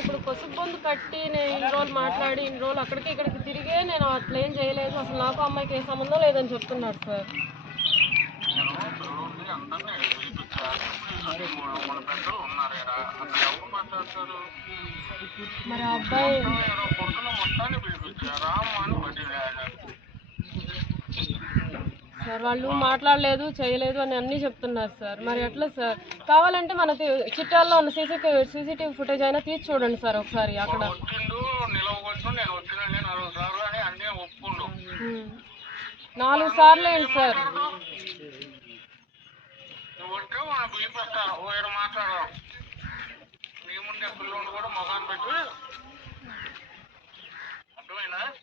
ఇప్పుడు పసుపు బొందు కట్టి నేను ఇన్ని రోజులు మాట్లాడి ఇన్ని రోజులు అక్కడికి ఇక్కడికి తిరిగే నేను అట్లా ఏం చేయలేదు, అసలు నాకు అమ్మాయికి ఏ సంబంధం లేదని చెప్తున్నాడు సార్. మరి అబ్బాయి సార్ వాళ్ళు మాట్లాడలేదు చేయలేదు అని అన్నీ చెప్తున్నారు సార్. మరి ఎట్లా సార్? కావాలంటే మనకి చిట్టాల్లో ఉన్న సీసీటీవీ ఫుటేజ్ అయినా తీసి చూడండి సార్ ఒకసారి. అక్కడ 4 సార్లు ఏంటి సార్?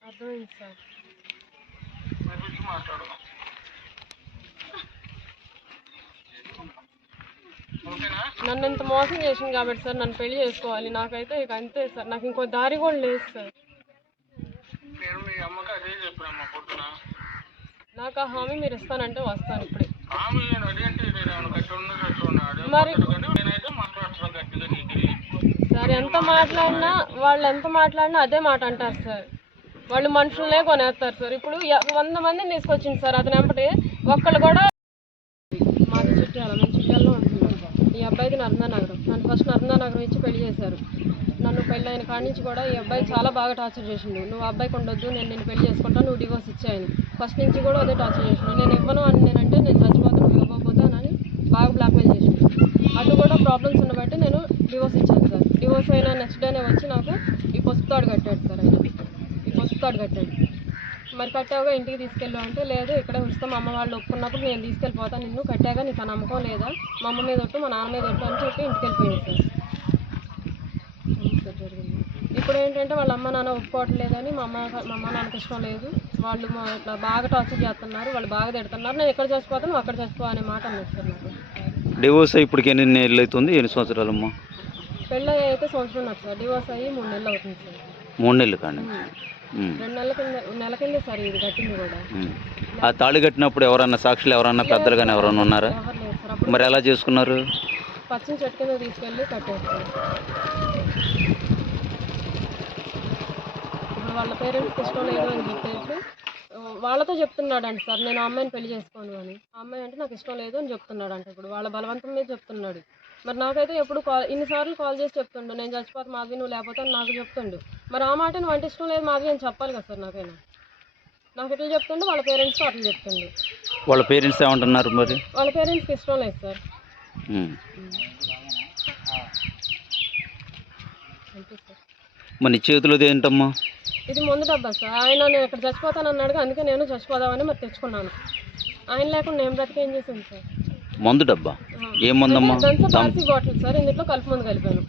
అర్థమైంది సార్. నన్ను ఇంత మోసం చేసింది కాబట్టి సార్ నన్ను పెళ్లి చేసుకోవాలి. నాకైతే ఇక అంతే సార్, నాకు ఇంకో దారి కూడా లేదు సార్. నాకు ఆ హామీ మీరు ఇస్తానంటే వస్తాను ఇప్పుడే. మరి సార్ ఎంత మాట్లాడినా అదే మాట అంటారు సార్. వాళ్ళు మనుషులనే కొనేస్తారు సార్. ఇప్పుడు 100 మందిని తీసుకొచ్చింది సార్ అతను వెంపటి, ఒక్కళ్ళు కూడా. మాది చిట్యాల, మేము చిట్యాలలో ఉంటున్నాం. ఈ అబ్బాయిది నర్మదానగరం. నన్ను ఫస్ట్ నర్మదానగరం ఇచ్చి పెళ్లి చేశారు. నన్ను పెళ్ళి అయిన కాడి నుంచి కూడా ఈ అబ్బాయి చాలా బాగా టార్చర్ చేసిండు. నువ్వు అబ్బాయికి ఉండొద్దు, నేను పెళ్లి చేసుకుంటాను, నువ్వు డివోర్స్ ఇచ్చాయని ఫస్ట్ నుంచి కూడా అదే టార్చర్ చేసిండు. నేను ఇవ్వను అని నేనంటే నేను చచ్చిపోతాను, నువ్వు ఇవ్వకపోతానని బాగా బ్లాక్మెయిల్ చేసిండు. అటు కూడా ప్రాబ్లమ్స్ ఉన్నబట్టి నేను డివోర్స్ ఇచ్చాను సార్. డివోర్స్ అయినా నెక్స్ట్ డేనే వచ్చి నాకు ఈ పసుపు తాడు కట్టాడు సార్. ఆయన ఈ పసుపు తాడు కట్టాడు. మరి కట్టావుగా ఇంటికి తీసుకెళ్ళు అంటే, లేదు ఇక్కడే ఉంచుతాం, మా అమ్మ వాళ్ళు ఒప్పుకున్నప్పుడు నేను తీసుకెళ్ళిపోతాను, నిన్ను కట్టాగా నీకు ఆ నమ్మకం లేదా, మా అమ్మ మీద ఒట్టు మా నాన్న మీద ఒట్టు అని చెప్పి ఇంటికి వెళ్ళిపోయింది సార్. జరిగింది. ఇప్పుడు ఏంటంటే వాళ్ళ అమ్మ నాన్న ఒప్పుకోవట్లేదని, మా అమ్మ నాన్నకి ఇష్టం లేదు, వాళ్ళు ఇట్లా బాగా టార్చర్ చేస్తున్నారు, వాళ్ళు బాగా తిడుతున్నారు, నేను ఎక్కడ చచ్చిపోతాను నువ్వు అక్కడ చచ్చిపో అనే మాట అన్నారు సార్ నాకు. డివోర్స్ ఇప్పటికి ఎన్ని నెలలు అవుతుంది? ఎన్ని సంవత్సరాలమ్మా? పెళ్ళి అయితే సంవత్సరం నాకు సార్. డివోర్స్ అయ్యి 3 నెలలు అవుతుంది సార్. 3 నెలలు కానీ 2 నెలల కింద సార్ ఇది కట్టింది కూడా. ఆ తాళి కట్టినప్పుడు ఎవరన్నా సాక్షులు ఎవరన్నా పెద్దలు కానీ ఎవరన్నా ఉన్నారా? ఎవరు లేదు సార్. అప్పుడు మరి ఎలా చేసుకున్నారు? పచ్చని చెట్టు కింద తీసుకెళ్ళి కట్టారు సార్. ఇప్పుడు వాళ్ళ పేరెంట్స్కి ఇష్టం లేదు అని చెప్పేసి వాళ్ళతో చెప్తున్నాడంట సార్, నేను ఆ అమ్మాయిని పెళ్లి చేసుకోను అని. ఆ అమ్మాయి అంటే నాకు ఇష్టం లేదు అని చెప్తున్నాడంట. ఇప్పుడు వాళ్ళ బలవంతం మీద చెప్తున్నాడు. మరి నాకైతే ఎప్పుడు ఇన్నిసార్లు కాల్ చేసి చెప్తుండు, నేను చచ్చిపోతే మాధవి నువ్వు లేకపోతే అని నాకు చెప్తుండు. మరి ఆ మాట నువ్వు అంటే ఇష్టం లేదు మాధవి అని చెప్పాలి కదా సార్. నాకు ఎట్లా చెప్తుండు, వాళ్ళ పేరెంట్స్కి అట్లా చెప్తుండు. వాళ్ళ పేరెంట్స్ ఏమంటున్నారు మరి? వాళ్ళ పేరెంట్స్కి ఇష్టం లేదు సార్. మరి చేతిలోది ఏంటమ్మా? ఇది ముందు డబ్బా సార్. ఆయన నేను ఇక్కడ చచ్చిపోతాను అన్నాడుగా, అందుకే నేను చచ్చిపోదామని మరి తెచ్చుకున్నాను. ఆయన లేకుండా నేను బ్రతికేం చేశాను సార్. మందు డబ్బా? ఏం మందమ్మా? Parsi bottle sir. ఇందులో కలుపు మందు కలిపాను.